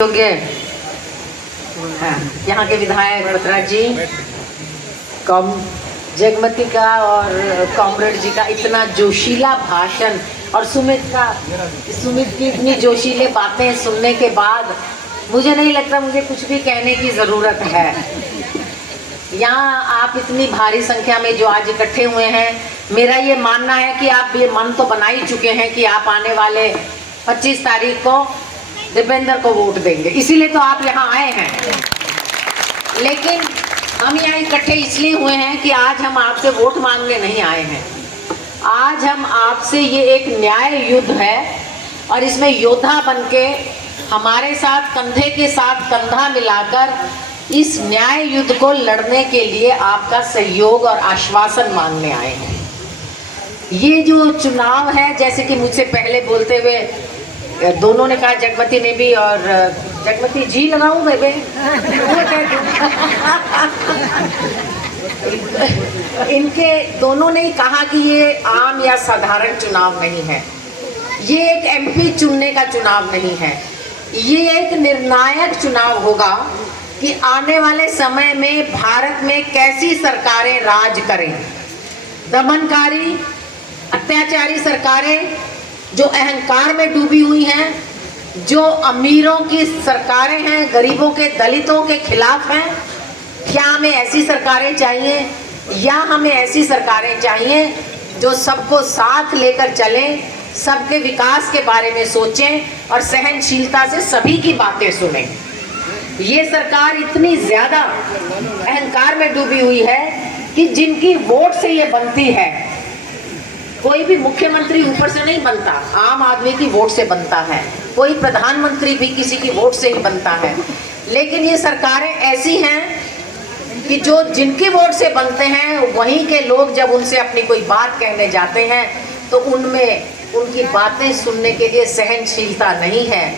योग्य यहाँ के विधायक बत्रा जी, जगमती का और कॉमरेड जी का इतना जोशीला भाषण और सुमित की इतनी जोशीले बातें सुनने के बाद मुझे नहीं लगता मुझे कुछ भी कहने की ज़रूरत है। यहाँ आप इतनी भारी संख्या में जो आज इकट्ठे हुए हैं, मेरा ये मानना है कि आप ये मन तो बना ही चुके हैं कि आप आने वाले 25 तारीख को दीपेंद्र को वोट देंगे, इसीलिए तो आप यहाँ आए हैं। लेकिन हम यहाँ इकट्ठे इसलिए हुए हैं कि आज हम आपसे वोट मांगने नहीं आए हैं। आज हम आपसे ये एक न्याय युद्ध है और इसमें योद्धा बनके हमारे साथ कंधे के साथ कंधा मिलाकर इस न्याय युद्ध को लड़ने के लिए आपका सहयोग और आश्वासन मांगने आए हैं। ये जो चुनाव है, जैसे कि मुझसे पहले बोलते हुए दोनों ने कहा, जगमती ने भी, और जगमती जी लगाऊं बेबे इनके दोनों ने कहा कि ये आम या साधारण चुनाव नहीं है, ये एक एमपी चुनने का चुनाव नहीं है, ये एक निर्णायक चुनाव होगा कि आने वाले समय में भारत में कैसी सरकारें राज करें। दमनकारी अत्याचारी सरकारें जो अहंकार में डूबी हुई हैं, जो अमीरों की सरकारें हैं, गरीबों के दलितों के खिलाफ हैं। क्या हमें ऐसी सरकारें चाहिए या हमें ऐसी सरकारें चाहिए जो सबको साथ लेकर चलें, सबके विकास के बारे में सोचें और सहनशीलता से सभी की बातें सुनें। ये सरकार इतनी ज़्यादा अहंकार में डूबी हुई है कि जिनकी वोट से ये बनती है, कोई भी मुख्यमंत्री ऊपर से नहीं बनता, आम आदमी की वोट से बनता है, कोई प्रधानमंत्री भी किसी की वोट से ही बनता है। लेकिन ये सरकारें ऐसी हैं कि जो जिनकी वोट से बनते हैं, वहीं के लोग जब उनसे अपनी कोई बात कहने जाते हैं तो उनमें उनकी बातें सुनने के लिए सहनशीलता नहीं है।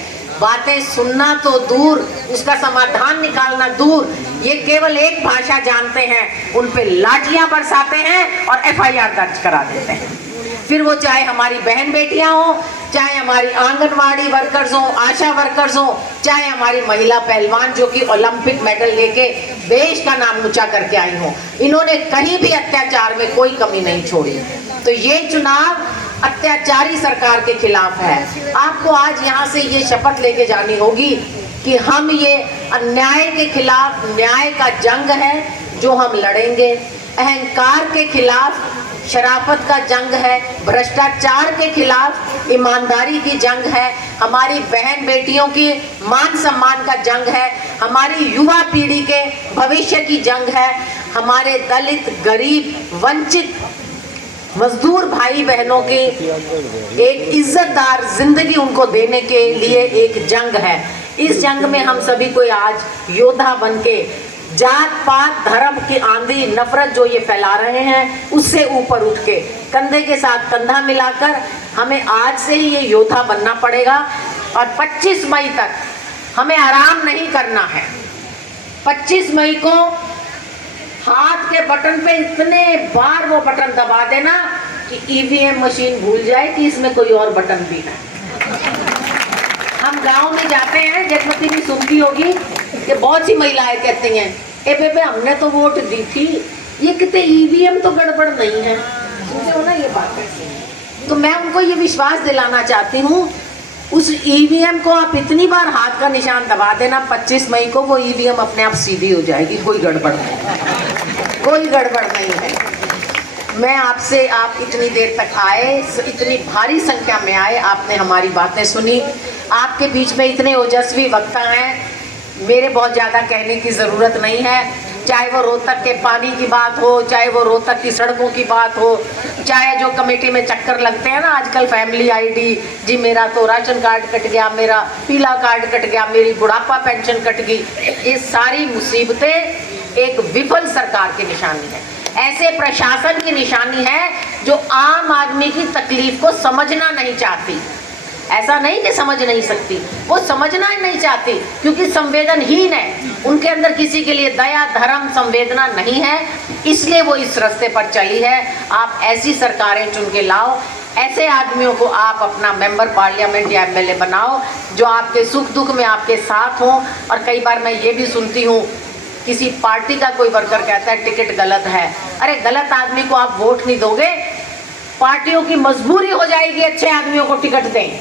बातें सुनना तो दूर, उसका समाधान निकालना दूर, ये केवल एक भाषा जानते हैं, उन पे लाठियां बरसाते हैं और एफआईआर दर्ज करा देते हैं। फिर वो चाहे हमारी बहन बेटियां हो, चाहे हमारी आंगनवाड़ी वर्कर्स हो, आशा वर्कर्स हो, चाहे हमारी महिला पहलवान जो कि ओलंपिक मेडल लेके देश का नाम ऊंचा करके आई हो, इन्होंने कहीं भी अत्याचार में कोई कमी नहीं छोड़ी। तो ये चुनाव अत्याचारी सरकार के खिलाफ है। आपको आज यहाँ से ये शपथ लेके जानी होगी कि हम ये अन्याय के खिलाफ न्याय का जंग है जो हम लड़ेंगे, अहंकार के खिलाफ शराफत का जंग है, भ्रष्टाचार के खिलाफ ईमानदारी की जंग है, हमारी बहन बेटियों की मान सम्मान का जंग है, हमारी युवा पीढ़ी के भविष्य की जंग है, हमारे दलित, गरीब, वंचित, मजदूर भाई बहनों की एक इज्जतदार जिंदगी उनको देने के लिए एक जंग है। इस जंग में हम सभी को आज योद्धा बनके जात पात धर्म की आंधी नफरत जो ये फैला रहे हैं, उससे ऊपर उठ के कंधे के साथ कंधा मिलाकर हमें आज से ही ये योद्धा बनना पड़ेगा। और 25 मई तक हमें आराम नहीं करना है। 25 मई को हाथ के बटन पे इतने बार वो बटन दबा देना कि ईवीएम मशीन भूल जाए कि इसमें कोई और बटन भी है। हम गांव में जाते हैं, जगमती भी सुनती होगी कि बहुत सी महिलाएं कहती हैं, ए बेबे हमने तो वोट दी थी, ये कितने ईवीएम तो गड़बड़ नहीं है। सुनते हो ना ये बात? तो मैं उनको ये विश्वास दिलाना चाहती हूँ, उस ईवीएम को आप इतनी बार हाथ का निशान दबा देना, 25 मई को वो ईवीएम अपने आप सीधी हो जाएगी, कोई गड़बड़ नहीं, कोई गड़बड़ नहीं है। मैं आपसे, आप इतनी देर तक आए, इतनी भारी संख्या में आए, आपने हमारी बातें सुनी। आपके बीच में इतने ओजस्वी वक्ता हैं, मेरे बहुत ज़्यादा कहने की ज़रूरत नहीं है। चाहे वो रोहतक के पानी की बात हो, चाहे वो रोहतक की सड़कों की बात हो, चाहे जो कमेटी में चक्कर लगते हैं ना आजकल, फैमिली आईडी, जी मेरा तो राशन कार्ड कट गया, मेरा पीला कार्ड कट गया, मेरी बुढ़ापा पेंशन कट गई, ये सारी मुसीबतें एक विफल सरकार की निशानी है। ऐसे प्रशासन की निशानी है जो आम आदमी की तकलीफ को समझना नहीं चाहती। ऐसा नहीं कि समझ नहीं सकती, वो समझना ही नहीं चाहती क्योंकि संवेदनहीन है, उनके अंदर किसी के लिए दया धर्म संवेदना नहीं है, इसलिए वो इस रास्ते पर चली है। आप ऐसी सरकारें चुन के लाओ ऐसे आदमियों को आप अपना मेंबर पार्लियामेंट या एमएलए बनाओ जो आपके सुख दुख में आपके साथ हों। और कई बार मैं ये भी सुनती हूँ, किसी पार्टी का कोई वर्कर कहता है टिकट गलत है। अरे गलत आदमी को आप वोट नहीं दोगे, पार्टियों की मजबूरी हो जाएगी अच्छे आदमियों को टिकट दें,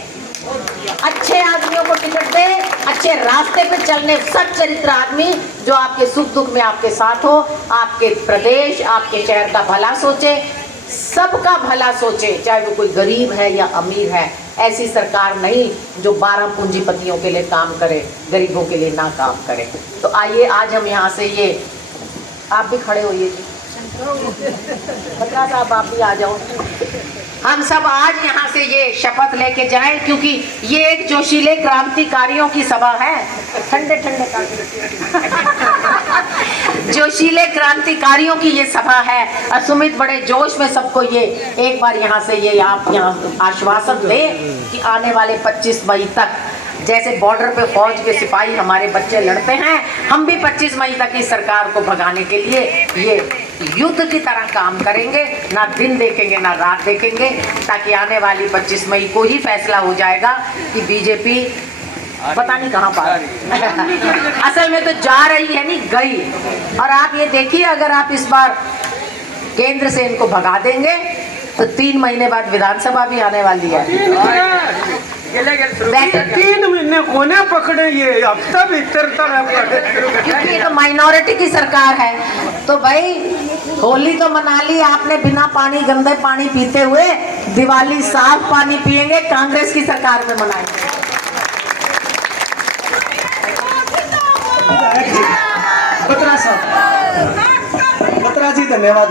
अच्छे आदमियों को टिकट दें, अच्छे रास्ते पे चलने सच्चे चरित्र आदमी जो आपके सुख दुख में आपके साथ हो, आपके प्रदेश आपके शहर का भला सोचे, सबका भला सोचे, चाहे वो कोई गरीब है या अमीर है। ऐसी सरकार नहीं जो 12 पूंजीपतियों के लिए काम करे, गरीबों के लिए ना काम करे। तो आइए आज हम यहाँ से ये, आप भी खड़े होइए जी, बत्रा साहब आप भी आ जाओ। हम सब आज यहाँ से ये शपथ लेके जाएं, क्योंकि ये एक जोशीले क्रांतिकारियों की सभा है। ठंडे ठंडे जोशीले क्रांतिकारियों की ये सभा है। और सुमित बड़े जोश में सबको ये एक बार यहाँ से ये आप यहाँ आश्वासन दें कि आने वाले 25 मई तक जैसे बॉर्डर पे फौज के सिपाही हमारे बच्चे लड़ते हैं, हम भी 25 मई तक इस सरकार को भगाने के लिए ये युद्ध की तरह काम करेंगे, ना दिन देखेंगे ना रात देखेंगे, ताकि आने वाली 25 मई को ही फैसला हो जाएगा कि बीजेपी पता नहीं कहाँ पर असल में तो जा रही है, नहीं गई। और आप ये देखिए, अगर आप इस बार केंद्र से इनको भगा देंगे तो 3 महीने बाद विधानसभा भी आने वाली है। 3 महीने कोने पकड़े, ये हफ्ता भीतर क्योंकि ये तो माइनॉरिटी की सरकार है। तो भाई होली तो मना ली आपने बिना पानी, गंदे पानी पीते हुए, दिवाली साफ पानी पिएंगे, कांग्रेस की सरकार में मनाएंगे। बत्रा साहब, बत्रा जी धन्यवाद।